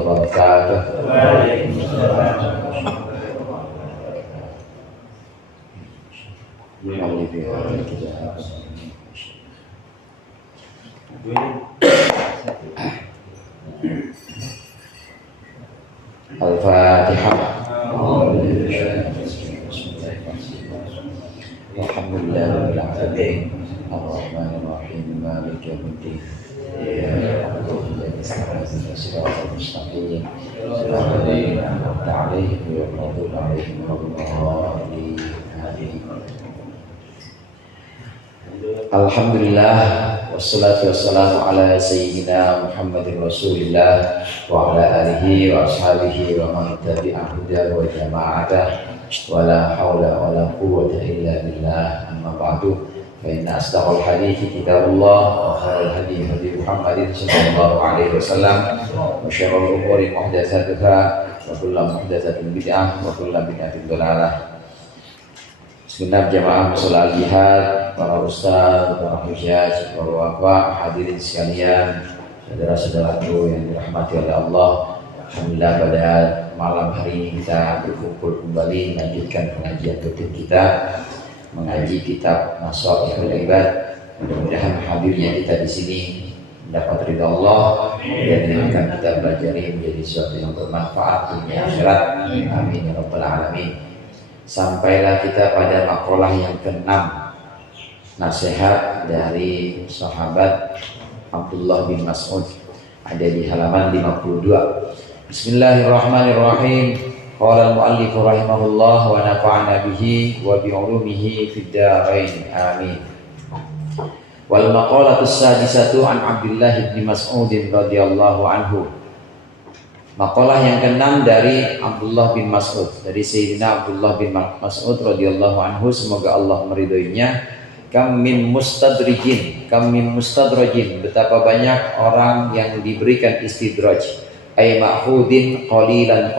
wabarakatuh. Al-Fatihah. Alhamdulillahirabbil alamin. Ar-Rahmanir Rahim. Maliki yaumiddin. Iyyaka na'budu wa iyyaka nasta'in. Shiratal mustaqim. Shiratal ladzina an'amta 'alaihim ghairil maghdubi 'alaihim waladdallin. Amin. Alhamdulillah, wassalatu wassalamu ala sayyidina Muhammadin Rasulillah wa ala alihi wa ashabihi wa man tabi'a hudahu wa jama'atah wa la hawla wa la quwwata illa billah. Amma ba'du, fa inna asdaqal hadithi kitabullah wa khairal hadi hadi Muhammadin sallallahu alaihi wasallam wa syarrul umuri muhdatsatuha wa kullu muhdatsatin bid'ah wa kullu bid'atin dhalalah. Segenap jamaah mushola al-jihad, para ustaz, para hujjaj, para wafa, hadirin sekalian, saudara-saudaraku yang dirahmati oleh Allah. Alhamdulillah, pada malam hari ini kita berkumpul kembali melanjutkan pengajian rutin kita, mengaji kitab Nashaihul Ibad. Mudah-mudahan hadirnya kita di sini mendapat ridha Allah dan yang akan kita pelajari menjadi sesuatu yang bermanfaat dunia akhirat. Amin ya rabbal alamin. Sampailah kita pada maqalah yang ke-6, nasihat dari sahabat Abdullah bin Mas'ud, ada di halaman 52. Bismillahirrahmanirrahim. Qala al-muallif rahimahullah wa nafa'ana bihi wa bi 'ulumihi fid dharain. Amin. Wal maqalatu sadisatu an Abdullah bin Mas'ud radhiyallahu anhu. Maqalah yang ke-6 dari Abdullah bin Mas'ud, dari Sayyidina Abdullah bin Mas'ud radhiyallahu anhu, semoga Allah meridhoinya. Kam min mustadrajin, betapa banyak orang yang diberikan istidraj, ay ma'khudin qalilan,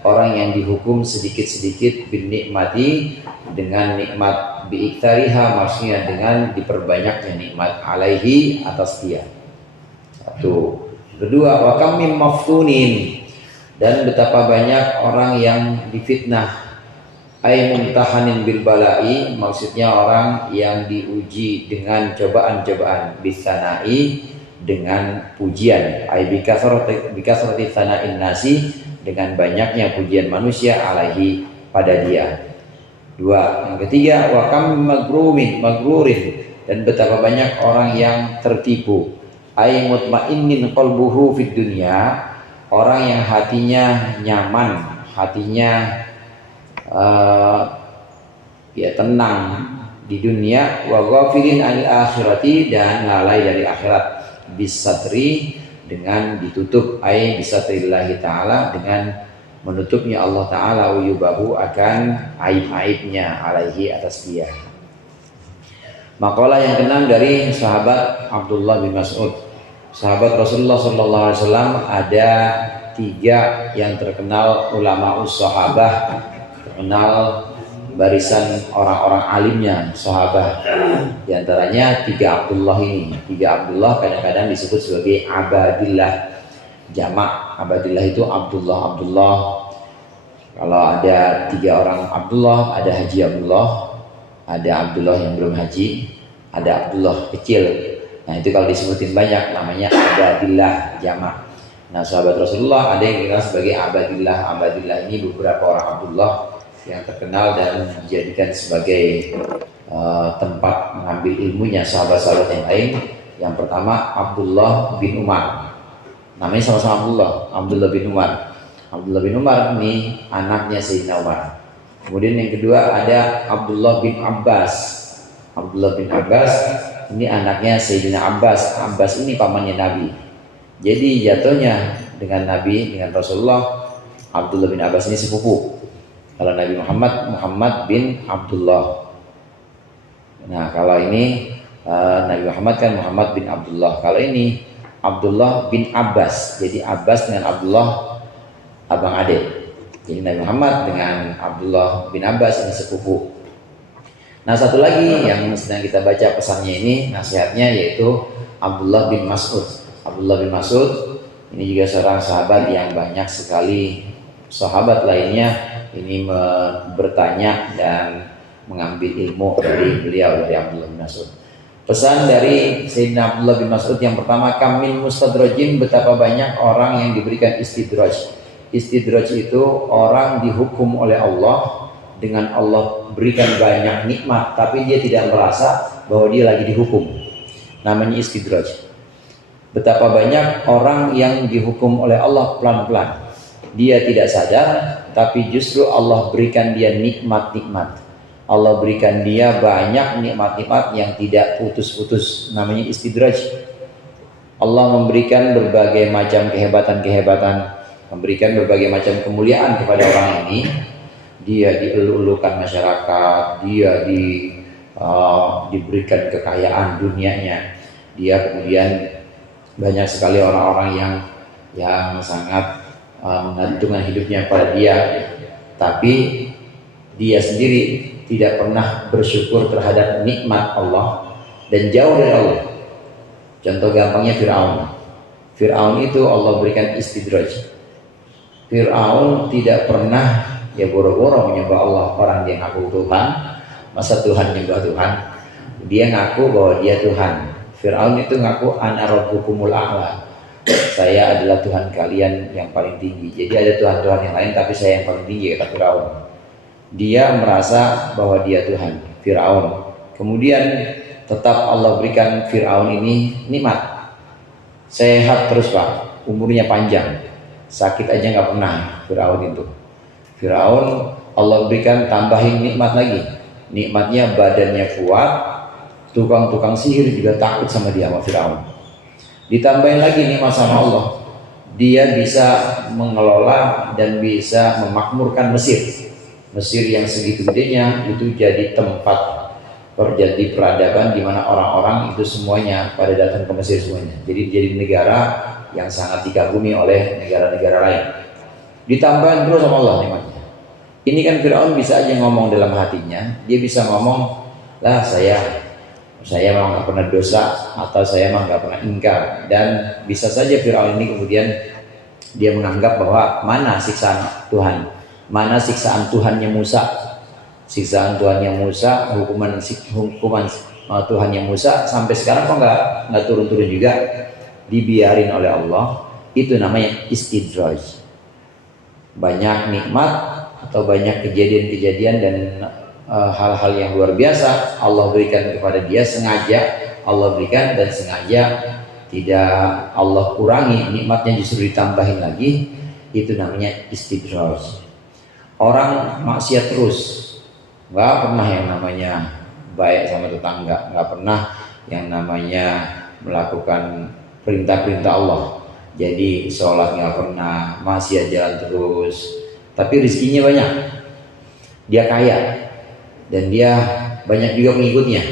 orang yang dihukum sedikit-sedikit bin nikmati, dengan nikmat, bi iktsariha, maksudnya dengan diperbanyaknya nikmat, alaihi, atas dia. Satu. Kedua, wa kam min maftunin, dan betapa banyak orang yang difitnah, ay mumtahanin bil balai, maksudnya orang yang diuji dengan cobaan-cobaan, bisanai, dengan pujian, ay bikasrati sana'in nasi, dengan banyaknya pujian manusia, alaihi, pada dia. Dua. Yang ketiga, wa kam magrurin, dan betapa banyak orang yang tertipu, ay mutmainnin qalbuhu fid dunya, orang yang hatinya nyaman, hatinya tenang di dunia, wa ghafilin anil akhirati, dan lalai dari akhirat, bisatri, dengan ditutup, ay bisatrillahi ta'ala, dengan menutupnya Allah ta'ala, uyubahu, akan aib-aibnya, alaihi, atas dia. Maqalah yang ke-6 dari sahabat Abdullah bin Mas'ud. Sahabat Rasulullah SAW ada 3 yang terkenal ulama sahabah, terkenal barisan orang-orang alimnya sahabah. Di antaranya 3 Abdullah ini. 3 Abdullah kadang-kadang disebut sebagai Abadillah. Jamak Abadillah itu Abdullah. Kalau ada 3 orang Abdullah, ada Haji Abdullah, ada Abdullah yang belum haji, ada Abdullah kecil. Nah itu kalau disebutin banyak namanya Abadillah, jamak. Nah sahabat Rasulullah ada yang dikenal sebagai Abadillah. Abadillah ini beberapa orang Abdullah yang terkenal dan dijadikan sebagai tempat mengambil ilmunya sahabat-sahabat yang lain. Yang pertama Abdullah bin Umar, namanya sama-sama Abdullah bin Umar. Abdullah bin Umar ini anaknya Sayyidina Umar. Kemudian yang kedua ada Abdullah bin Abbas. Abdullah bin Abbas ini anaknya Sayyidina Abbas. Abbas ini pamannya Nabi. Jadi jatuhnya dengan Nabi, dengan Rasulullah, Abdullah bin Abbas ini sepupu. Kalau Nabi Muhammad bin Abdullah. Nah kalau ini Nabi Muhammad kan Muhammad bin Abdullah. Kalau ini Abdullah bin Abbas. Jadi Abbas dengan Abdullah abang adik. Jadi Nabi Muhammad dengan Abdullah bin Abbas ini sepupu. Nah satu lagi yang sedang kita baca pesannya ini, nasihatnya, yaitu Abdullah bin Mas'ud. Abdullah bin Mas'ud Ini juga seorang sahabat yang banyak sekali sahabat lainnya ini bertanya dan mengambil ilmu dari beliau, dari Abdullah bin Mas'ud. Pesan dari Sayyidina Abdullah bin Mas'ud yang pertama, kamil mustadrajin, betapa banyak orang yang diberikan istidraj. Istidraj itu orang dihukum oleh Allah, dengan Allah berikan banyak nikmat tapi dia tidak merasa bahwa dia lagi dihukum. Namanya istidraj. Betapa banyak orang yang dihukum oleh Allah pelan-pelan. Dia tidak sadar, tapi justru Allah berikan dia nikmat-nikmat. Allah berikan dia banyak nikmat-nikmat yang tidak putus-putus. Namanya istidraj. Allah memberikan berbagai macam kehebatan-kehebatan, memberikan berbagai macam kemuliaan kepada orang ini. Dia dielulukan masyarakat, dia diberikan kekayaan dunianya. Dia kemudian banyak sekali orang-orang yang sangat menggantungkan hidupnya pada dia, tapi dia sendiri tidak pernah bersyukur terhadap nikmat Allah dan jauh dari Allah. Contoh gampangnya Fir'aun. Fir'aun itu Allah berikan istidraj. Fir'aun tidak pernah boro-boro menyembah Allah. Orang dia ngaku Tuhan, masa Tuhan nyembah Tuhan? Dia ngaku bahwa dia Tuhan. Fir'aun itu ngaku ana rabbukumul a'la. Saya adalah Tuhan kalian yang paling tinggi. Jadi ada Tuhan-Tuhan yang lain, tapi saya yang paling tinggi, kata Fir'aun. Dia merasa bahwa dia Tuhan, Fir'aun. Kemudian tetap Allah berikan Fir'aun ini nikmat. Sehat terus Pak, umurnya panjang. Sakit aja nggak pernah Fir'aun itu. Fir'aun Allah berikan tambahin nikmat lagi. Nikmatnya badannya kuat, tukang-tukang sihir juga takut sama dia, sama Fir'aun. Ditambahin lagi nikmat sama Allah. Dia bisa mengelola dan bisa memakmurkan Mesir. Mesir yang segitu gedenya itu jadi tempat terjadi peradaban di mana orang-orang itu semuanya pada datang ke Mesir semuanya. Jadi jadi negara yang sangat dikagumi oleh negara-negara lain. Ditambahin terus sama Allah nikmatnya. Ini kan Fir'aun bisa aja ngomong dalam hatinya, dia bisa ngomong, lah saya memang nggak pernah dosa, atau saya memang nggak pernah ingkar. Dan bisa saja Fir'aun ini kemudian dia menganggap bahwa mana siksaan Tuhan, mana siksaan Tuhannya Musa, siksaan Tuhannya Musa, hukuman Tuhannya Musa sampai sekarang kok nggak turun-turun juga, dibiarin oleh Allah. Itu namanya istidraj. Banyak nikmat atau banyak kejadian-kejadian dan hal-hal yang luar biasa Allah berikan kepada dia, sengaja Allah berikan dan sengaja tidak Allah kurangi nikmatnya, justru ditambahin lagi. Itu namanya istidraj. Orang maksiat terus, nggak pernah yang namanya baik sama tetangga, nggak pernah yang namanya melakukan perintah-perintah Allah. Jadi sholat nggak pernah, maksiat jalan terus, tapi rezekinya banyak, dia kaya dan dia banyak juga pengikutnya.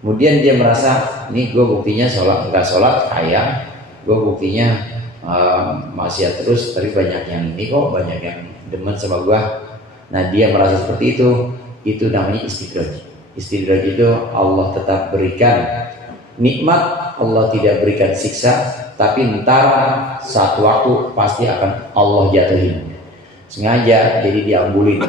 Kemudian dia merasa, nih gue buktinya sholat nggak sholat kaya, gue buktinya maksiat terus, tapi banyak yang ini kok, banyak yang demen sama gue. Nah dia merasa seperti itu namanya istidraj. Istidraj itu Allah tetap berikan nikmat, Allah tidak berikan siksa, tapi ntar satu waktu pasti akan Allah jatuhin. Sengaja jadi diambulin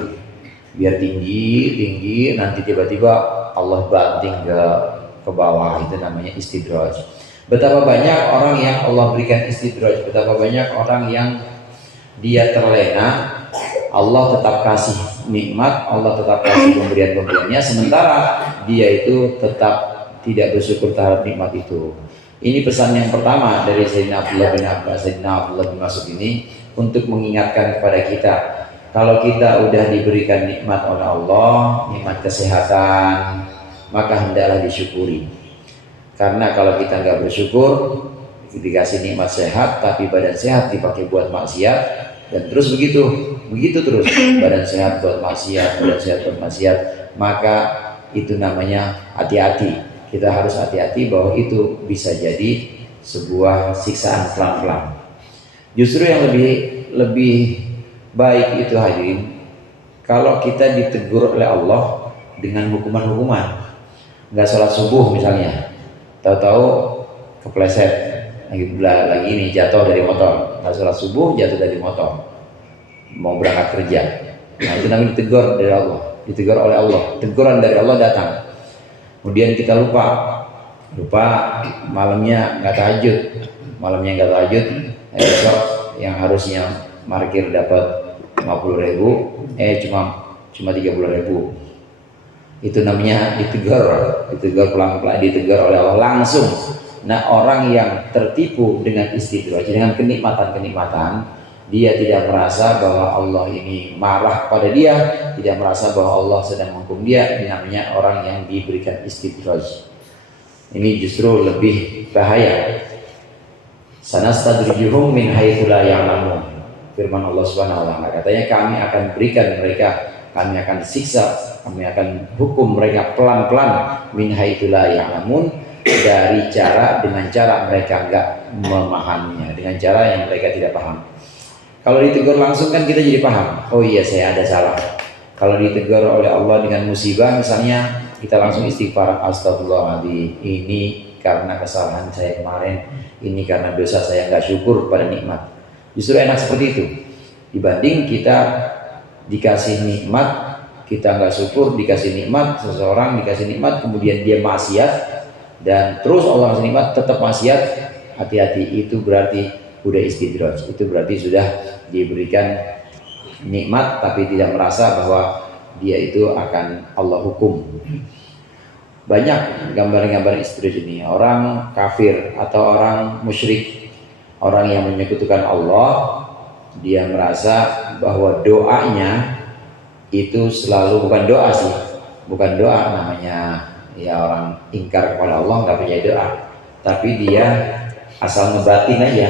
biar tinggi, nanti tiba-tiba Allah banting ke bawah. Itu namanya istidraj. Betapa banyak orang yang Allah berikan istidraj, betapa banyak orang yang dia terlena, Allah tetap kasih nikmat, Allah tetap kasih pemberian-pemberiannya, sementara dia itu tetap tidak bersyukur terhadap nikmat itu. Ini pesan yang pertama dari Sayyidina Abdullah bin Mas'ud ini, untuk mengingatkan kepada kita, kalau kita udah diberikan nikmat oleh Allah, nikmat kesehatan, maka hendaklah disyukuri. Karena kalau kita nggak bersyukur, dikasih nikmat sehat tapi badan sehat dipakai buat maksiat, dan terus begitu terus, badan sehat buat maksiat, badan sehat buat maksiat, maka itu namanya hati-hati. Kita harus hati-hati bahwa itu bisa jadi sebuah siksaan pelan-pelan. Justru yang lebih baik itu hadirin, kalau kita ditegur oleh Allah dengan hukuman-hukuman. Nggak sholat subuh misalnya, tahu-tahu kepleset, lagi ini jatuh dari motor, nggak sholat subuh, jatuh dari motor, mau berangkat kerja. Nah itu namanya ditegur dari Allah, ditegur oleh Allah, teguran dari Allah datang. Kemudian kita lupa malamnya nggak tahajud, besok yang harusnya parkir dapat 50.000, cuma 30.000. Itu namanya ditegur pelan-pelan, ditegur oleh Allah langsung. Nah orang yang tertipu dengan istidraj, dengan kenikmatan, dia tidak merasa bahwa Allah ini marah pada dia, tidak merasa bahwa Allah sedang menghukum dia. Ini namanya orang yang diberikan istidraj. Ini justru lebih bahaya. Sanastadrijuhum min haitsu la ya'lamun. Firman Allah Subhanahu wa taala, katanya kami akan berikan mereka, kami akan siksa, kami akan hukum mereka pelan-pelan min haitsu la ya'lamun, dengan cara mereka enggak memahaminya, dengan cara yang mereka tidak paham. Kalau ditegur langsung kan kita jadi paham, oh iya saya ada salah. Kalau ditegur oleh Allah dengan musibah misalnya, kita langsung istighfar, astagfirullahaladzim, ini karena kesalahan saya kemarin, ini karena dosa saya nggak syukur pada nikmat. Justru enak seperti itu dibanding kita dikasih nikmat, kita nggak syukur, dikasih nikmat, seseorang dikasih nikmat kemudian dia maksiat, dan terus Allah kasih nikmat tetap maksiat. Hati-hati, itu berarti udah istidraj, itu berarti sudah diberikan nikmat tapi tidak merasa bahwa dia itu akan Allah hukum. Banyak gambar-gambar istidraj ini, orang kafir atau orang musyrik, orang yang menyekutukan Allah, dia merasa bahwa doanya itu selalu bukan doa namanya ya, orang ingkar kepada Allah, nggak percaya doa, tapi dia asal ngebatin aja.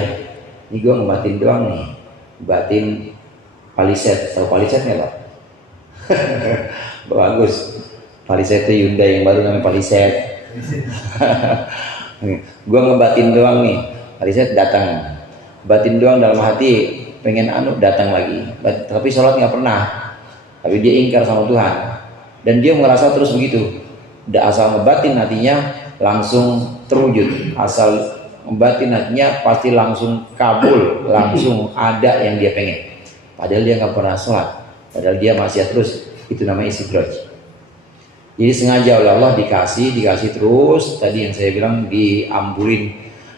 Ini gue ngebatin doang nih, batin paliset, tahu paliset nggak Pak? Bagus, paliset itu Hyundai yang baru namanya paliset. Gue ngebatin doang nih, paliset datang, batin doang dalam hati, pengen datang lagi, tapi sholat nggak pernah, tapi dia ingkar sama Tuhan, dan dia merasa terus begitu. Udah asal ngebatin hatinya langsung terwujud, asal ngebatin hatinya pasti langsung kabul, langsung ada yang dia pengen. Padahal dia nggak pernah sholat, padahal dia maksiat terus. Itu namanya istidraj. Jadi sengaja oleh Allah dikasih terus. Tadi yang saya bilang diamburin,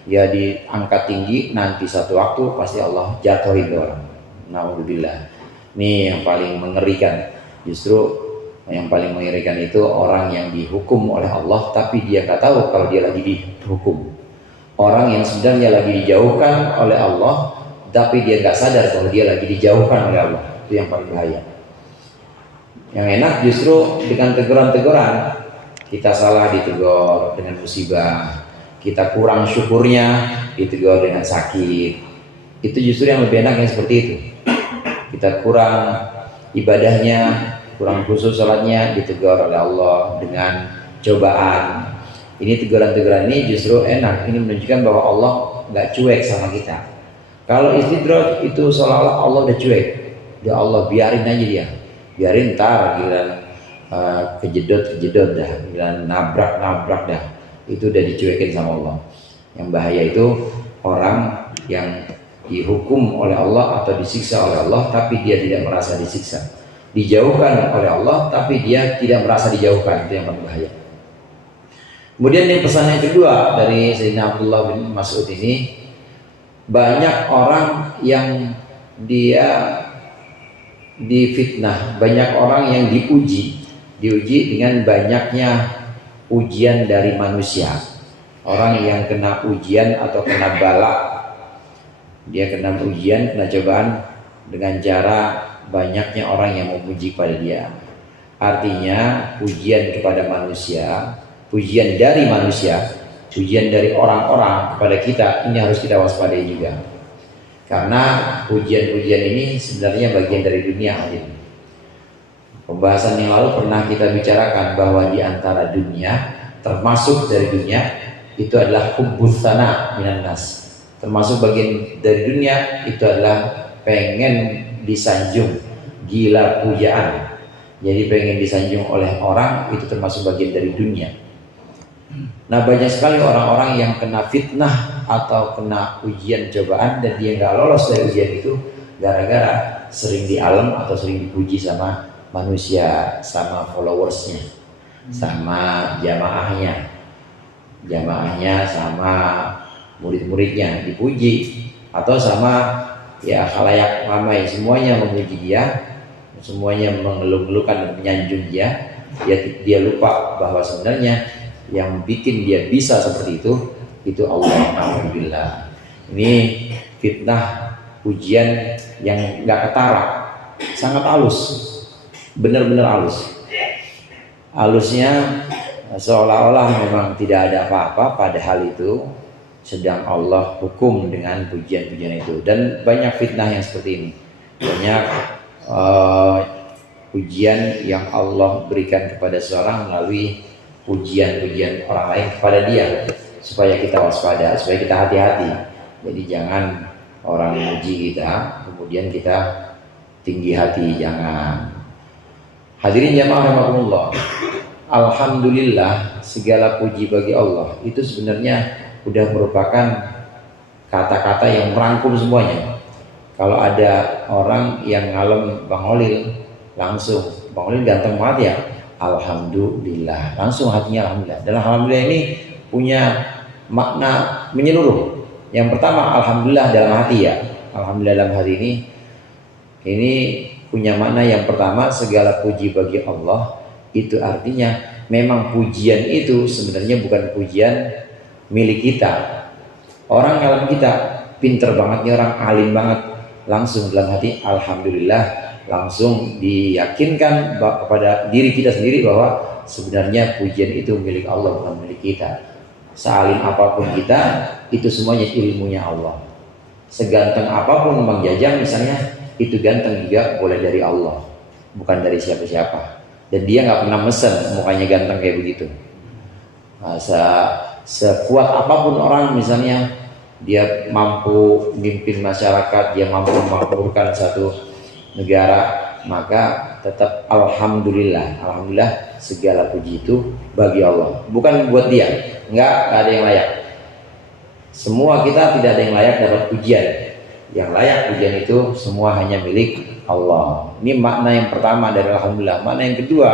ya diangkat tinggi. Nanti satu waktu pasti Allah jatuhin orang. Naudzubillah. Ini yang paling mengerikan. Justru yang paling mengerikan itu orang yang dihukum oleh Allah tapi dia nggak tahu kalau dia lagi dihukum. Orang yang sebenarnya lagi dijauhkan oleh Allah tapi dia nggak sadar kalau dia lagi dijauhkan oleh Allah. Itu yang paling bahaya. Yang enak justru dengan teguran-teguran. Kita salah ditegur dengan musibah, kita kurang syukurnya ditegur dengan sakit. Itu justru yang lebih enak yang seperti itu. Kita kurang ibadahnya, kurang khusus salatnya, ditegur oleh Allah dengan cobaan. Ini teguran-teguran ini justru enak. Ini menunjukkan bahwa Allah nggak cuek sama kita. Kalau istidraj itu seolah-olah Allah udah cuek, udah Allah biarin aja dia, biarin ntar giliran kejedot dah, giliran nabrak dah, itu udah dicuekin sama Allah. Yang bahaya itu orang yang dihukum oleh Allah atau disiksa oleh Allah tapi dia tidak merasa disiksa, dijauhkan oleh Allah tapi dia tidak merasa dijauhkan. Itu yang paling bahaya. Kemudian yang pesan yang kedua dari Sayyidina Abdullah bin Mas'ud ini, banyak orang yang dia difitnah, banyak orang yang diuji dengan banyaknya ujian dari manusia. Orang yang kena ujian atau kena bala, dia kena ujian, kena cobaan dengan cara banyaknya orang yang memuji pada dia. Artinya ujian kepada manusia, ujian dari manusia, ujian dari orang-orang kepada kita, ini harus kita waspadai juga. Karena ujian-ujian ini sebenarnya bagian dari dunia hadir. Pembahasan yang lalu pernah kita bicarakan bahwa di antara dunia, termasuk dari dunia, itu adalah hubbus sana minan nas. Termasuk bagian dari dunia itu adalah pengen disanjung, gila pujaan. Jadi pengen disanjung oleh orang, itu termasuk bagian dari dunia. Nah banyak sekali orang-orang yang kena fitnah atau kena ujian cobaan dan dia nggak lolos dari ujian itu gara-gara sering di alam atau sering dipuji sama manusia, sama followersnya, sama jamaahnya, sama murid-muridnya dipuji, atau sama ya khalayak ramai semuanya memuji dia, semuanya mengeluh-ngeluhkan dan menyanjung dia. Dia lupa bahwa sebenarnya yang bikin dia bisa seperti itu Allah. Alhamdulillah. Ini fitnah ujian yang nggak ketara, sangat halus, benar-benar halus. Halusnya seolah-olah memang tidak ada apa-apa, padahal itu sedang Allah hukum dengan pujian-pujian itu. Dan banyak fitnah yang seperti ini, banyak pujian yang Allah berikan kepada seorang melalui pujian-pujian orang lain kepada dia, supaya kita waspada, supaya kita hati-hati. Jadi jangan orang muji kita kemudian kita tinggi hati, jangan. Hadirin jamaah rahimakumullah, alhamdulillah, segala puji bagi Allah itu sebenarnya sudah merupakan kata-kata yang merangkum semuanya. Kalau ada orang yang ngalem Bang Olil, langsung Bang Olil ganteng banget ya, alhamdulillah, langsung hatinya alhamdulillah. Dan alhamdulillah ini punya makna menyeluruh. Yang pertama alhamdulillah dalam hati ya, alhamdulillah dalam hati ini punya makna yang pertama, segala puji bagi Allah. Itu artinya memang pujian itu sebenarnya bukan pujian milik kita. Orang ngalem kita pinter banget nih, orang alim banget, langsung dalam hati alhamdulillah, langsung diyakinkan kepada diri kita sendiri bahwa sebenarnya pujian itu milik Allah, bukan milik kita. Sealim apapun kita, itu semuanya ilmunya Allah. Seganteng apapun Bang Jajang misalnya, itu ganteng juga boleh dari Allah, bukan dari siapa-siapa. Dan dia nggak pernah mesen mukanya ganteng kayak begitu. Nah, sekuat apapun orang misalnya, dia mampu memimpin masyarakat, dia mampu memakmurkan satu negara, maka tetap alhamdulillah. Alhamdulillah, segala puji itu bagi Allah, bukan buat dia. Nggak ada yang layak. Semua kita tidak ada yang layak dapat pujian. Yang layak pujian itu semua hanya milik Allah. Ini makna yang pertama dari alhamdulillah. Makna yang kedua,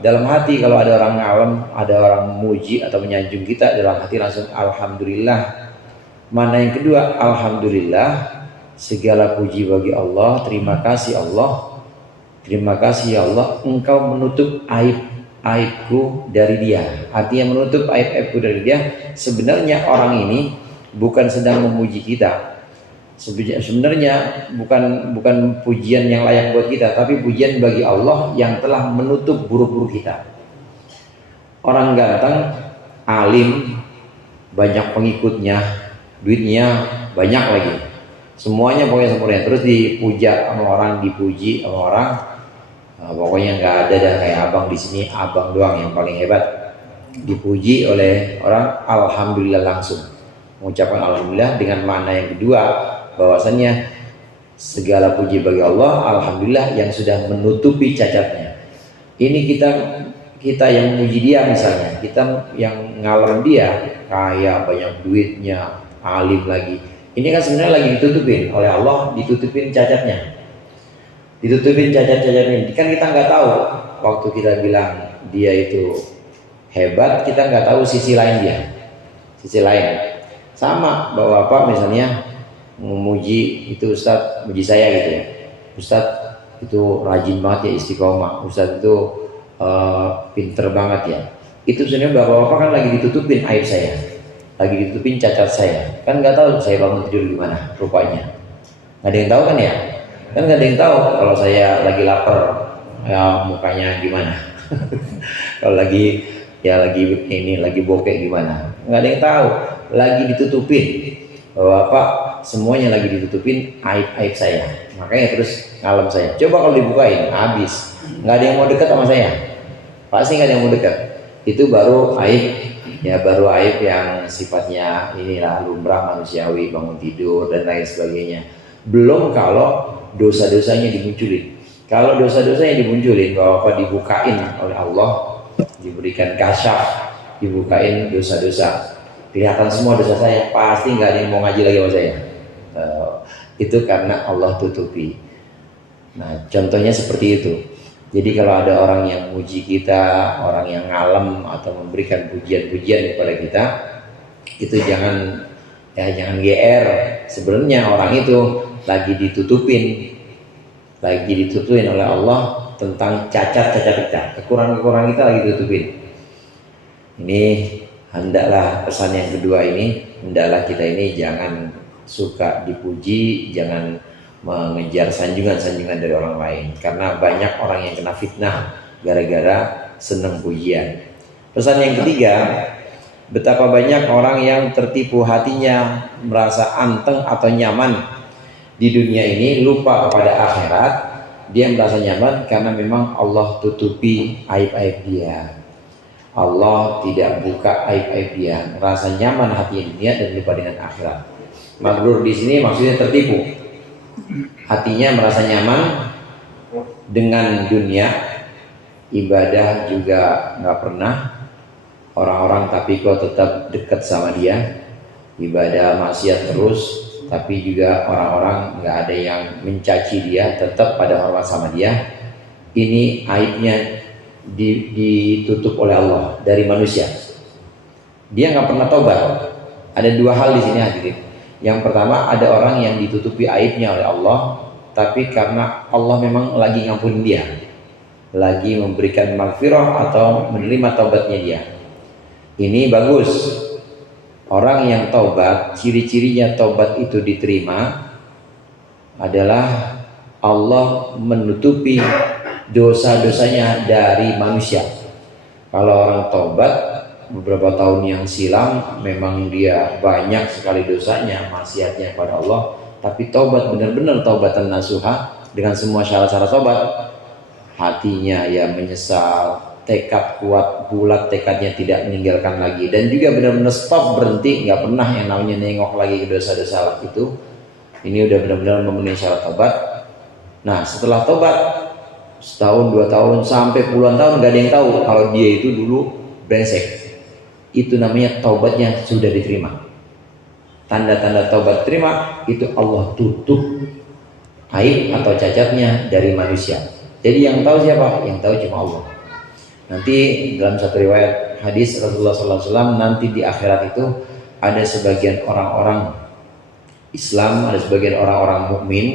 dalam hati kalau ada orang ngalem, ada orang muji atau menyanjung kita, dalam hati langsung alhamdulillah. Makna yang kedua, alhamdulillah, segala puji bagi Allah. Terima kasih Allah, terima kasih ya Allah, Engkau menutup aibku dari dia. Artinya menutup aib-aibku dari dia. Sebenarnya orang ini bukan sedang memuji kita, sebenarnya bukan pujian yang layak buat kita, tapi pujian bagi Allah yang telah menutup buruk-buruk kita. Orang ganteng, alim, banyak pengikutnya, duitnya banyak lagi, semuanya pokoknya sempurna, terus dipuja sama orang, dipuji sama orang, pokoknya nggak ada dah kayak abang di sini, abang doang yang paling hebat. Dipuji oleh orang, alhamdulillah, langsung mengucapkan alhamdulillah dengan makna yang kedua, bahwasannya segala puji bagi Allah, alhamdulillah yang sudah menutupi cacatnya. Ini kita yang memuji dia misalnya, kita yang ngalem dia, kaya, banyak duitnya, alim lagi. Ini kan sebenarnya lagi ditutupin oleh Allah, ditutupin cacatnya. Ditutupin cacat-cacatnya. Kan kita nggak tahu, waktu kita bilang dia itu hebat, kita nggak tahu sisi lain dia. Sisi lain. Sama bapak-bapak misalnya memuji itu Ustadz, muji saya gitu ya, Ustadz itu rajin banget ya, istiqomah, Ustadz itu pinter banget ya. Itu sebenarnya bapak-bapak kan lagi ditutupin aib saya, lagi ditutupin cacat saya. Kan nggak tahu saya bangun tidur gimana rupanya, nggak ada yang tahu kan ya. Kan nggak ada yang tahu kalau saya lagi lapar ya mukanya gimana. Kalau lagi ini lagi bokeh gimana, nggak ada yang tahu. Lagi ditutupin, bapak semuanya lagi ditutupin aib-aib saya, makanya terus ngalem saya. Coba kalau dibukain habis, nggak ada yang mau dekat sama saya, pasti nggak ada yang mau dekat. Itu baru aib ya, baru aib yang sifatnya inilah lumrah manusiawi, bangun tidur dan lain sebagainya. Belum kalau dosa-dosanya dimunculin. Kalau dosa-dosanya dimunculin, bapak dibukain oleh Allah, diberikan kasyaf, dibukain dosa-dosa kelihatan semua dosa saya, pasti nggak ada yang mau ngaji lagi sama saya. Itu karena Allah tutupi. Nah, contohnya seperti itu. Jadi kalau ada orang yang muji kita, orang yang ngalem atau memberikan pujian-pujian kepada kita, itu jangan GR. Sebenarnya orang itu lagi ditutupin oleh Allah tentang cacat-cacat kita, kekurangan-kekurangan kita lagi ditutupin. Ini hendaklah pesan yang kedua ini, hendaklah kita ini jangan suka dipuji, jangan mengejar sanjungan-sanjungan dari orang lain, karena banyak orang yang kena fitnah gara-gara seneng pujian. Pesan yang ketiga, betapa banyak orang yang tertipu hatinya, merasa anteng atau nyaman di dunia ini, lupa kepada akhirat. Dia merasa nyaman karena memang Allah tutupi aib-aib dia. Allah tidak buka aib-aib dia, merasa nyaman hati dunia dan lupa dengan akhirat. Maghrur di sini maksudnya tertipu. Hatinya merasa nyaman dengan dunia, ibadah juga nggak pernah. Orang-orang tapi kok tetap dekat sama dia, ibadah maksiat terus, tapi juga orang-orang nggak ada yang mencaci dia, tetap pada hormat sama dia. Ini aibnya ditutup oleh Allah dari manusia. Dia nggak pernah taubat. Ada dua hal di sini hadirin. Yang pertama, ada orang yang ditutupi aibnya oleh Allah, tapi karena Allah memang lagi ngampunin dia, lagi memberikan maghfirah atau menerima taubatnya dia. Ini bagus. Orang yang taubat, ciri-cirinya taubat itu diterima adalah Allah menutupi dosa-dosanya dari manusia. Kalau orang taubat beberapa tahun yang silam, memang dia banyak sekali dosanya, maksiatnya pada Allah, tapi taubat benar-benar taubatan nasuha dengan semua syarat-syarat taubat. Hatinya ya menyesal, tekad kuat, bulat tekadnya tidak meninggalkan lagi, dan juga benar-benar stop, berhenti, nggak pernah yang namanya nengok lagi ke dosa-dosa itu. Ini udah benar-benar memenuhi syarat taubat. Nah, setelah taubat setahun, 2 tahun, sampai puluhan tahun gak ada yang tahu kalau dia itu dulu brengsek. Itu namanya taubatnya sudah diterima. Tanda-tanda taubat terima itu Allah tutup aib atau cacatnya dari manusia. Jadi yang tahu siapa? Yang tahu cuma Allah. Nanti dalam satu riwayat hadis Rasulullah SAW, nanti di akhirat itu ada sebagian orang-orang Islam, ada sebagian orang-orang mukmin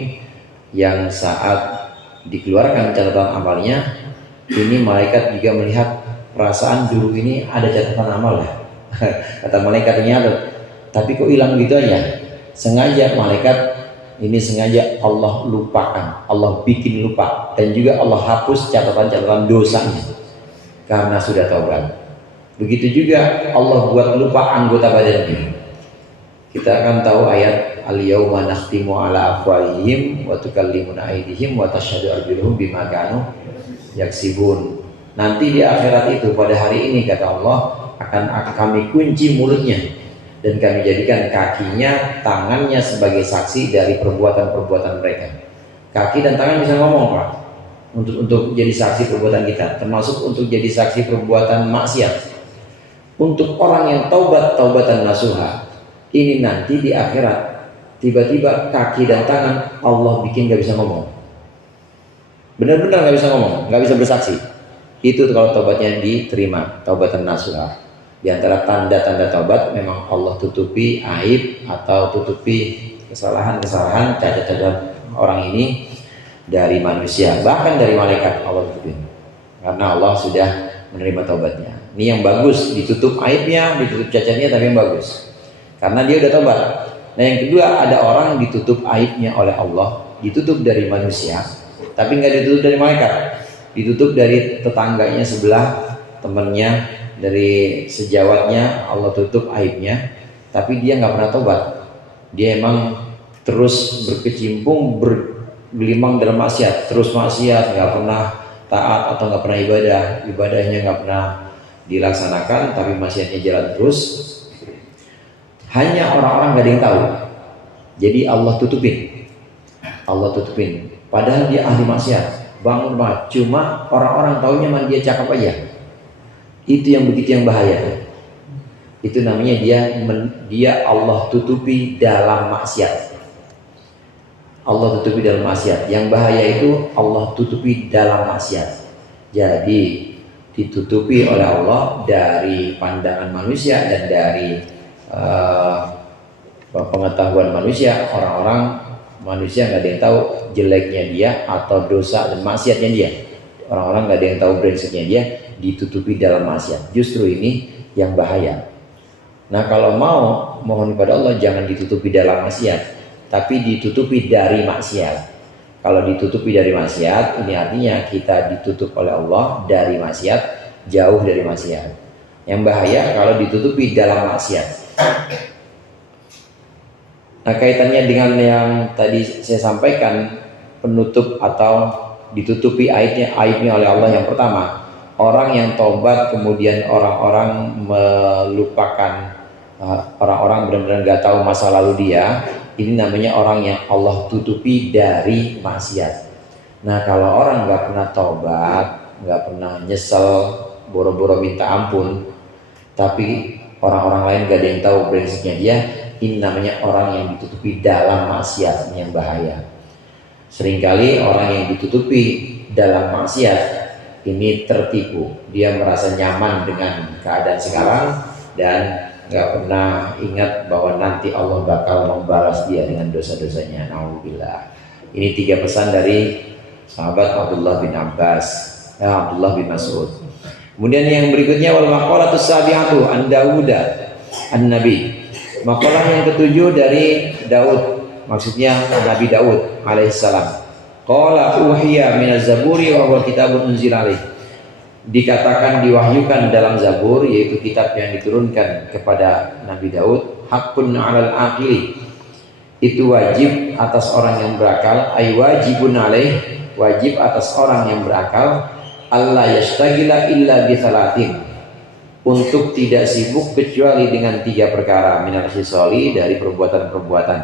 yang saat dikeluarkan catatan amalnya, ini malaikat juga melihat perasaan dulu ini ada catatan amal ya. Kata malaikatnya ada, tapi kok hilang gitu aja. Sengaja malaikat ini sengaja Allah lupakan, Allah bikin lupa, dan juga Allah hapus catatan-catatan dosanya karena sudah taubat. Begitu juga Allah buat lupa anggota badannya. Kita akan tahu ayat al-yauma nakhtimu ala afwahihim wa tukallimuna aydihim wa tashhadu arjuluhum bima kanu yaksibun. Nanti di akhirat itu, pada hari ini kata Allah, akan kami kunci mulutnya dan kami jadikan kakinya, tangannya sebagai saksi dari perbuatan-perbuatan mereka. Kaki dan tangan bisa ngomong, Pak, untuk jadi saksi perbuatan kita, termasuk untuk jadi saksi perbuatan maksiat. Untuk orang yang taubat, taubatan nasuha, ini nanti di akhirat tiba-tiba kaki dan tangan Allah bikin gak bisa ngomong, benar-benar gak bisa ngomong, gak bisa bersaksi. Itu kalau taubatnya diterima, taubatan nasuha. Di antara tanda-tanda taubat, memang Allah tutupi aib atau tutupi kesalahan-kesalahan, cacat-cacat orang ini dari manusia, bahkan dari malaikat Allah tutupi, karena Allah sudah menerima taubatnya. Ini yang bagus, ditutup aibnya, ditutup cacatnya, tapi yang bagus karena dia udah taubat. Nah, yang kedua, ada orang ditutup aibnya oleh Allah, ditutup dari manusia, tapi nggak ditutup dari malaikat, ditutup dari tetangganya sebelah, temannya, dari sejawatnya, Allah tutup aibnya, tapi dia nggak pernah taubat. Dia emang terus berkecimpung, bergelimang dalam maksiat, terus maksiat, nggak pernah taat atau nggak pernah ibadah, ibadahnya nggak pernah dilaksanakan, tapi maksiatnya jalan terus. Hanya orang-orang gak ada yang tahu. Jadi Allah tutupin. Padahal dia ahli maksiat, bangun banget. Cuma orang-orang taunya man dia cakap aja. Itu yang begitu yang bahaya. Itu namanya dia Allah tutupi dalam maksiat. Allah tutupi dalam maksiat. Yang bahaya itu Allah tutupi dalam maksiat. Jadi ditutupi oleh Allah dari pandangan manusia dan dari pengetahuan manusia. Orang-orang manusia nggak ada yang tahu jeleknya dia atau dosa dan maksiatnya dia. Orang-orang nggak ada yang tahu brengseknya dia, ditutupi dalam maksiat. Justru ini yang bahaya. Nah, kalau mau mohon kepada Allah jangan ditutupi dalam maksiat, tapi ditutupi dari maksiat. Kalau ditutupi dari maksiat, ini artinya kita ditutup oleh Allah dari maksiat, jauh dari maksiat. Yang bahaya kalau ditutupi dalam maksiat. Nah, kaitannya dengan yang tadi saya sampaikan, penutup atau ditutupi aibnya oleh Allah. Yang pertama, orang yang tobat kemudian orang-orang melupakan, orang-orang benar-benar gak tahu masa lalu dia, ini namanya orang yang Allah tutupi dari maksiat. Nah, kalau orang gak pernah tobat, gak pernah nyesel, boro-boro minta ampun, tapi orang-orang lain gak ada yang tahu brengseknya dia, ini namanya orang yang ditutupi dalam maksiat, yang bahaya. Seringkali orang yang ditutupi dalam maksiat ini tertipu. Dia merasa nyaman dengan keadaan sekarang dan gak pernah ingat bahwa nanti Allah bakal membalas dia dengan dosa-dosanya. Nauzubillah. Ini 3 pesan dari sahabat Abdullah bin Abbas, Abdullah bin Mas'ud. Kemudian yang berikutnya, wal maqalatus sabi'atu an Dawuda an-Nabi. Makalah yang ke-7 dari Daud, maksudnya Nabi Daud alaihissalam. Qala uhiya minaz zaburi wa huwa kitabun unzila alaih. Dikatakan diwahyukan dalam Zabur, yaitu kitab yang diturunkan kepada Nabi Daud. Haqqun 'alal aqili, itu wajib atas orang yang berakal. Ay wajibun alaih, wajib atas orang yang berakal. Allah yastagila illa bi thalathin, untuk tidak sibuk kecuali dengan 3 perkara. Minal khisali, dari perbuatan-perbuatan.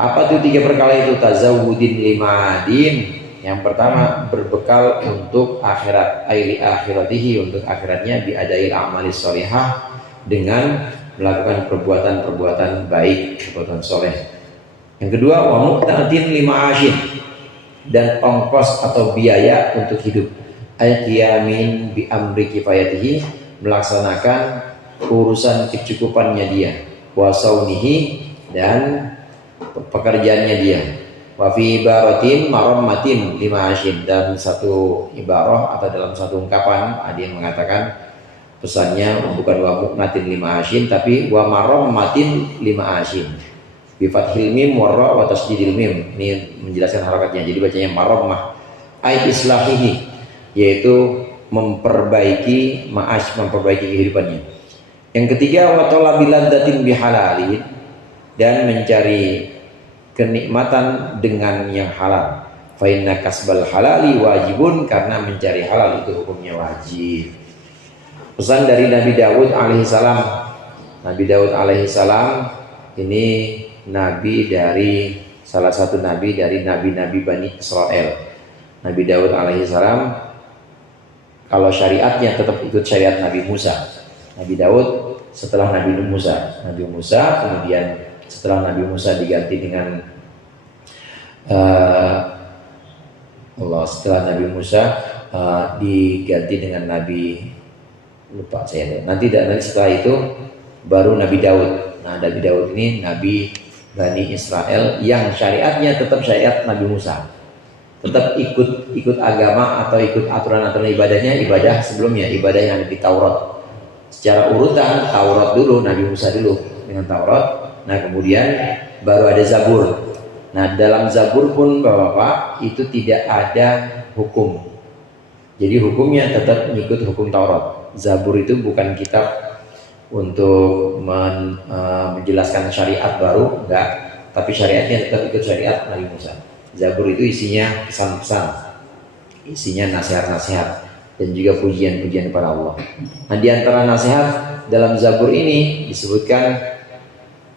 Apa tuh 3 perkara itu? Tazawudin limadin, yang pertama berbekal untuk akhirat, aili akhiratihi, untuk akhiratnya, biadail amalis sholihah, dengan melakukan perbuatan-perbuatan baik, perbuatan soleh. Yang kedua, wa muqtatin lima'ashin, dan ongkos atau biaya untuk hidup. Al-qiyamin bi amri kifayatihi, melaksanakan urusan kecukupannya dia. Wa saunihi, dan pekerjaannya dia. Wa fi ibaratin marammatin lima'ashin, dan satu ibarah atau dalam satu ungkapan ada yang mengatakan pesannya bukan wa muqnatin lima'ashin, tapi wa marammatin lima'ashin bi fathil mim wa ra wa tasdidil mim. Ini menjelaskan harakatnya, jadi bacanya marammah ai islahihi, yaitu memperbaiki ma'ash, memperbaiki kehidupannya. Yang ketiga, wa talabil ladzatin bihalalin, dan mencari kenikmatan dengan yang halal. Fa inna kasbal halali wajibun, karena mencari halal itu hukumnya wajib. Pesan dari Nabi Daud alaihissalam. Nabi Daud alaihissalam ini nabi dari salah satu nabi dari nabi-nabi Bani Israel. Nabi Daud alaihissalam, kalau syariatnya tetap ikut syariat Nabi Musa. Nabi Daud setelah Nabi Musa. Nabi Musa, kemudian setelah Nabi Musa diganti dengan setelah Nabi Musa diganti dengan Nabi, lupa saya. Nanti setelah itu baru Nabi Daud. Nah, Nabi Daud ini Nabi Bani Israel yang syariatnya tetap syariat Nabi Musa. Tetap ikut agama atau ikut aturan-aturan ibadahnya, ibadah sebelumnya, ibadah yang ada di Taurat. Secara urutan, Taurat dulu, Nabi Musa dulu dengan Taurat. Nah, kemudian baru ada Zabur. Nah, dalam Zabur pun Bapak-bapak itu tidak ada hukum. Jadi hukumnya tetap mengikut hukum Taurat. Zabur itu bukan kitab untuk menjelaskan syariat baru, enggak, tapi syariatnya tetap ikut syariat Nabi Musa. Zabur itu isinya pesan-pesan, isinya nasihat-nasihat, dan juga pujian-pujian kepada Allah. Nah, di antara nasihat dalam Zabur ini disebutkan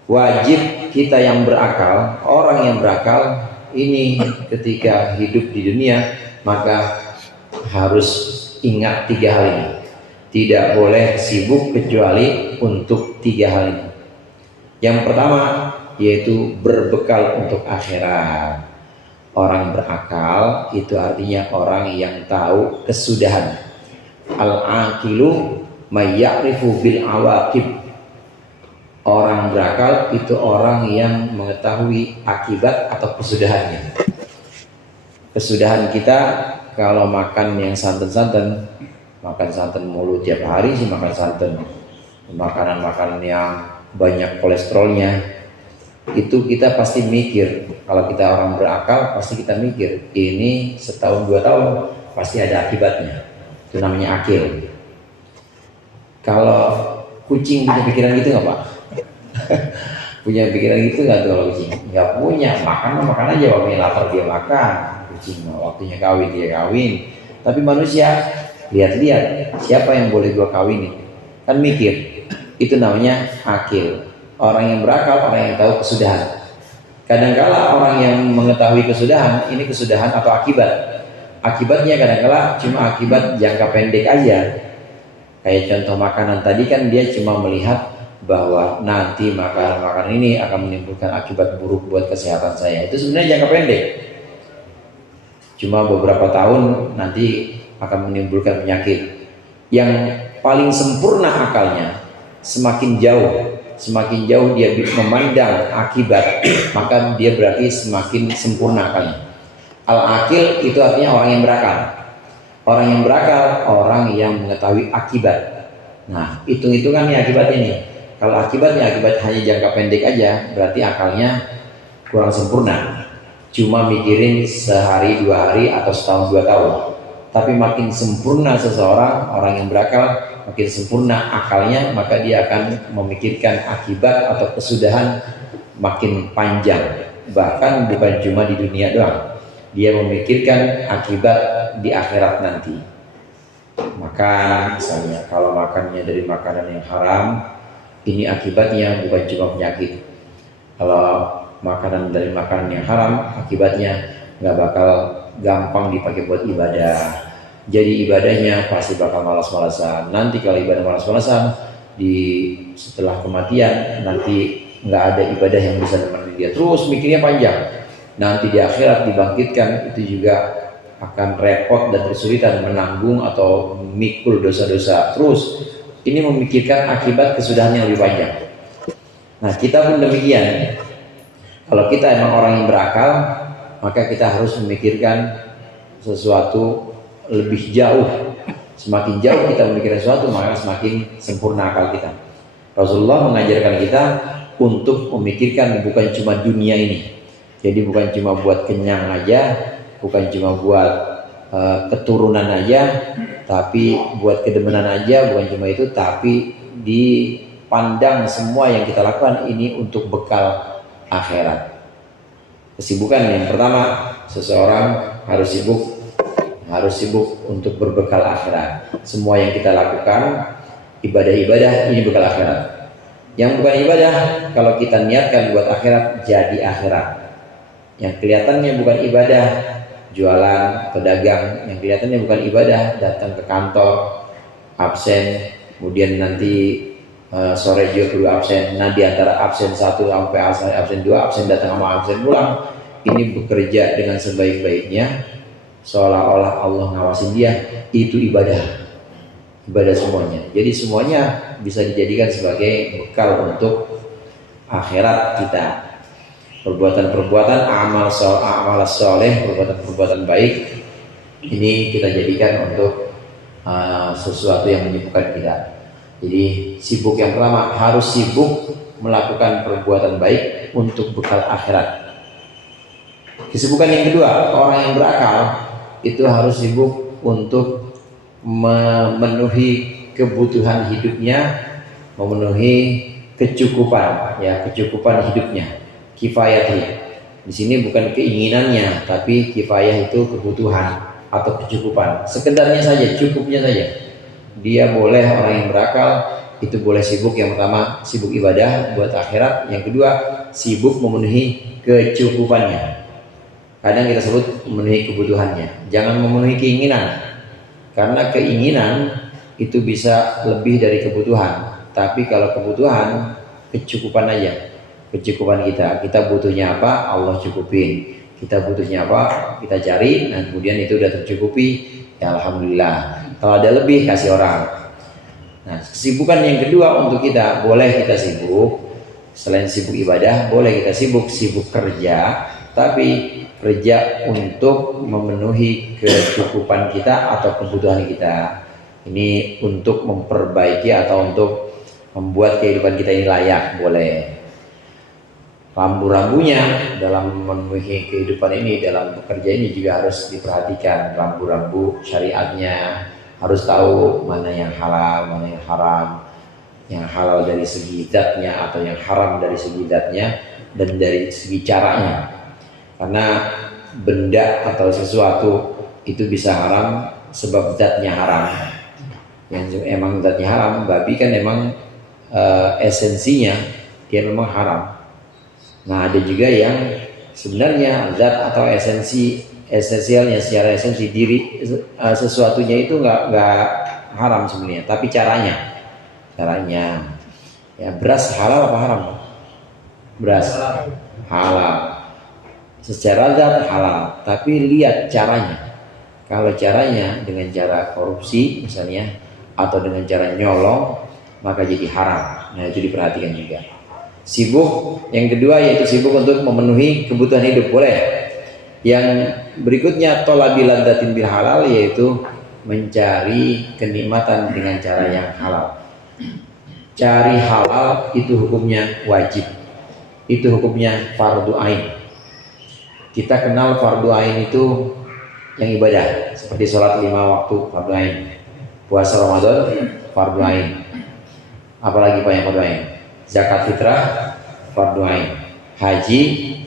wajib kita yang berakal, orang yang berakal ini ketika hidup di dunia maka harus ingat 3 hal ini. Tidak boleh sibuk kecuali untuk 3 hal ini. Yang pertama yaitu berbekal untuk akhirat. Orang berakal itu artinya orang yang tahu kesudahan. Al-aqilu may ya'rifu bil awaqib. Orang berakal itu orang yang mengetahui akibat atau kesudahannya. Kesudahan kita kalau makan yang santan-santan, makan santan mulu tiap hari sih makan santan. Makanan-makanan yang banyak kolesterolnya, itu kita pasti mikir. Kalau kita orang berakal pasti kita mikir, ini setahun 2 tahun pasti ada akibatnya. Itu namanya akil. Kalau kucing punya pikiran gitu nggak Pak? Punya pikiran gitu nggak tuh kalau kucing? Nggak punya. Makan aja, waktunya lapar dia makan. Kucing waktunya kawin dia kawin. Tapi manusia lihat-lihat siapa yang boleh gua kawinin, kan mikir. Itu namanya akil. Orang yang berakal, orang yang tahu kesudahan. Kadangkala orang yang mengetahui kesudahan, ini kesudahan atau akibat. Akibatnya kadangkala cuma akibat jangka pendek aja. Kayak contoh makanan tadi kan dia cuma melihat bahwa nanti makanan ini akan menimbulkan akibat buruk buat kesehatan saya. Itu sebenarnya jangka pendek. Cuma beberapa tahun nanti akan menimbulkan penyakit. Yang paling sempurna akalnya, semakin jauh dia memandang akibat, maka dia berarti semakin sempurna akalnya. Al-akil itu artinya orang yang berakal. Orang yang berakal, orang yang mengetahui akibat. Nah, hitung-hitungan nih akibatnya nih. Kalau akibatnya akibat hanya jangka pendek aja, berarti akalnya kurang sempurna. Cuma mikirin sehari, 2 hari, atau setahun 2 tahun. Tapi makin sempurna seseorang, orang yang berakal, makin sempurna akalnya, maka dia akan memikirkan akibat atau kesudahan makin panjang. Bahkan bukan cuma di dunia doang, dia memikirkan akibat di akhirat nanti. Makan misalnya, kalau makannya dari makanan yang haram, ini akibatnya bukan cuma penyakit. Kalau makanan dari makanan yang haram, akibatnya nggak bakal gampang dipakai buat ibadah. Jadi ibadahnya pasti bakal malas-malasan. Nanti kalau ibadah malas-malasan, setelah kematian nanti nggak ada ibadah yang bisa menemani dia. Terus mikirnya panjang. Nanti di akhirat dibangkitkan, itu juga akan repot dan kesulitan menanggung atau memikul dosa-dosa. Terus ini memikirkan akibat kesudahan yang lebih panjang. Nah, kita pun demikian. Kalau kita emang orang yang berakal, maka kita harus memikirkan sesuatu lebih jauh. Semakin jauh kita memikirkan sesuatu, maka semakin sempurna akal kita. Rasulullah mengajarkan kita untuk memikirkan bukan cuma dunia ini. Jadi bukan cuma buat kenyang aja, bukan cuma buat keturunan aja, tapi buat kedemenan aja, bukan cuma itu, tapi dipandang semua yang kita lakukan ini untuk bekal akhirat. Kesibukan yang pertama, seseorang harus sibuk untuk berbekal akhirat. Semua yang kita lakukan, ibadah-ibadah, ini bekal akhirat. Yang bukan ibadah, kalau kita niatkan buat akhirat, jadi akhirat. Yang kelihatannya bukan ibadah, jualan atau dagang, yang kelihatannya bukan ibadah, datang ke kantor, absen, kemudian nanti sore juga dulu absen. Nah, di antara absen 1 sampai absen 2, absen datang sama absen pulang, ini bekerja dengan sebaik-baiknya, seolah-olah Allah ngawasin dia, itu ibadah semuanya. Jadi semuanya bisa dijadikan sebagai bekal untuk akhirat kita. Perbuatan-perbuatan amal soleh, perbuatan-perbuatan baik, ini kita jadikan untuk sesuatu yang menyibukkan kita. Jadi sibuk yang pertama, harus sibuk melakukan perbuatan baik untuk bekal akhirat. Kesibukan yang kedua, orang yang berakal itu harus sibuk untuk memenuhi kebutuhan hidupnya, memenuhi kecukupan hidupnya. Kifayati. Di sini bukan keinginannya, tapi kifayah itu kebutuhan atau kecukupan. Sekedarnya saja, cukupnya saja. Dia boleh, orang yang berakal itu boleh sibuk, yang pertama sibuk ibadah buat akhirat, yang kedua sibuk memenuhi kecukupannya. Kadang kita sebut memenuhi kebutuhannya, jangan memenuhi keinginan. Karena keinginan itu bisa lebih dari kebutuhan. Tapi kalau kebutuhan, kecukupan aja. Kecukupan kita butuhnya apa, Allah cukupin. Kita butuhnya apa, kita cari, dan kemudian itu udah tercukupi, ya alhamdulillah. Kalau ada lebih, kasih orang. Nah, kesibukan yang kedua untuk kita, boleh kita sibuk. Selain sibuk ibadah, boleh kita sibuk kerja, tapi kerja untuk memenuhi kecukupan kita atau kebutuhan kita. Ini untuk memperbaiki atau untuk membuat kehidupan kita ini layak, boleh. Rambu-rambunya dalam memenuhi kehidupan ini, dalam bekerja ini juga harus diperhatikan. Rambu-rambu syariatnya, harus tahu mana yang halal, mana yang haram. Yang halal dari segi zatnya atau yang haram dari segi zatnya, dan dari segi caranya. Karena benda atau sesuatu itu bisa haram sebab zatnya haram. Yang emang zatnya haram, babi kan emang esensinya dia memang haram. Nah, ada juga yang sebenarnya zat atau esensialnya secara esensi diri sesuatunya itu nggak haram sebenarnya, tapi caranya ya. Beras halal apa haram? Beras halal secara zat halal, tapi lihat caranya. Kalau caranya dengan cara korupsi misalnya, atau dengan cara nyolong, maka jadi haram. Nah, itu diperhatikan juga. Sibuk yang kedua yaitu sibuk untuk memenuhi kebutuhan hidup, boleh. Yang berikutnya tolabil ladzatin bil halal, yaitu mencari kenikmatan dengan cara yang halal. Cari halal itu hukumnya wajib, itu hukumnya fardu ain. Kita kenal fardu ain itu yang ibadah, seperti sholat 5 waktu fardu ain, puasa Ramadan fardu ain, apalagi Pak yang fardu ain? Zakat fitrah fardu ain, haji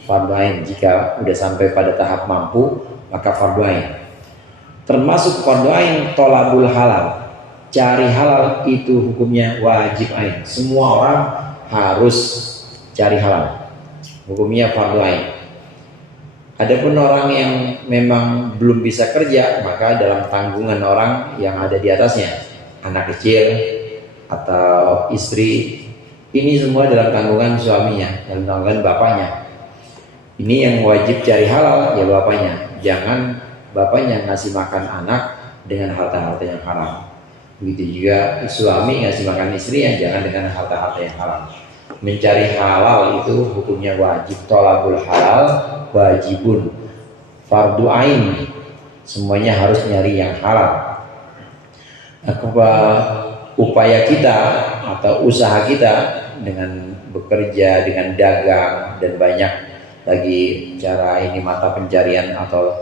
fardu ain. Jika udah sampai pada tahap mampu, maka fardu ain. Termasuk fardu ain tolabul halal, cari halal itu hukumnya wajib ain. Semua orang harus cari halal, hukumnya fardu ain. Adapun orang yang memang belum bisa kerja, maka dalam tanggungan orang yang ada di atasnya, anak kecil atau istri, ini semua dalam tanggungan suaminya, dalam tanggungan bapaknya. Ini yang wajib cari halal ya bapaknya. Jangan bapaknya ngasih makan anak dengan harta-harta yang haram. Begitu juga suami ngasih makan istrinya, jangan dengan harta-harta yang haram. Mencari halal itu hukumnya wajib. Tolabul halal wajibun, fardu ain. Semuanya harus nyari yang halal. Upaya kita atau usaha kita dengan bekerja, dengan dagang, dan banyak lagi cara ini mata pencarian atau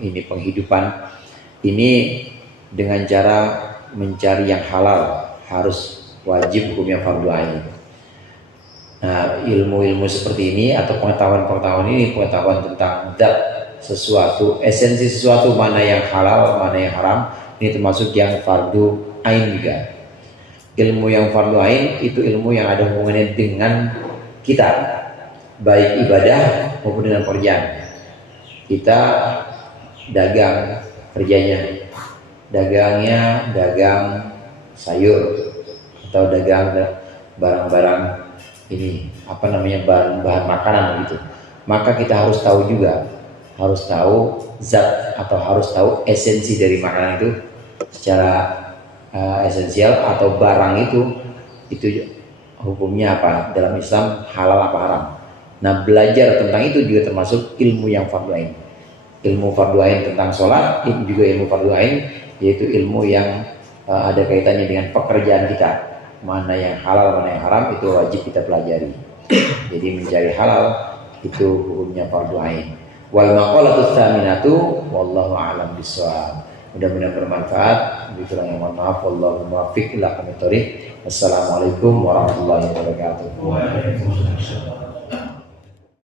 ini penghidupan ini dengan cara mencari yang halal, harus wajib hukumnya fardu ain. Nah, ilmu-ilmu seperti ini atau pengetahuan-pengetahuan ini, pengetahuan tentang zat sesuatu, esensi sesuatu, mana yang halal, mana yang haram, ini termasuk yang fardu ain juga. Ilmu yang fardu ain itu ilmu yang ada hubungannya dengan kita, baik ibadah maupun dengan pekerjaan. Kita dagang, dagangnya dagang sayur atau dagang barang-barang ini bahan-bahan makanan gitu. Maka kita harus tahu juga, harus tahu zat atau harus tahu esensi dari makanan itu secara esensial, atau barang itu hukumnya apa dalam Islam, halal apa haram. Nah, belajar tentang itu juga termasuk ilmu yang fardu ain. Ilmu fardu ain tentang sholat itu juga ilmu fardu ain, yaitu ilmu yang ada kaitannya dengan pekerjaan kita. Mana yang halal, mana yang haram, itu wajib kita pelajari. Jadi mencari halal itu hukumnya fardu ain. Wal maqalatus tsaminatu wallahu a'lam bishawab. Mudah-mudahan bermanfaat. Begitulah yang mohon maaf. Wallahu muwaffiq ila aqwamit thoriq. Wassalamualaikum warahmatullahi wabarakatuh.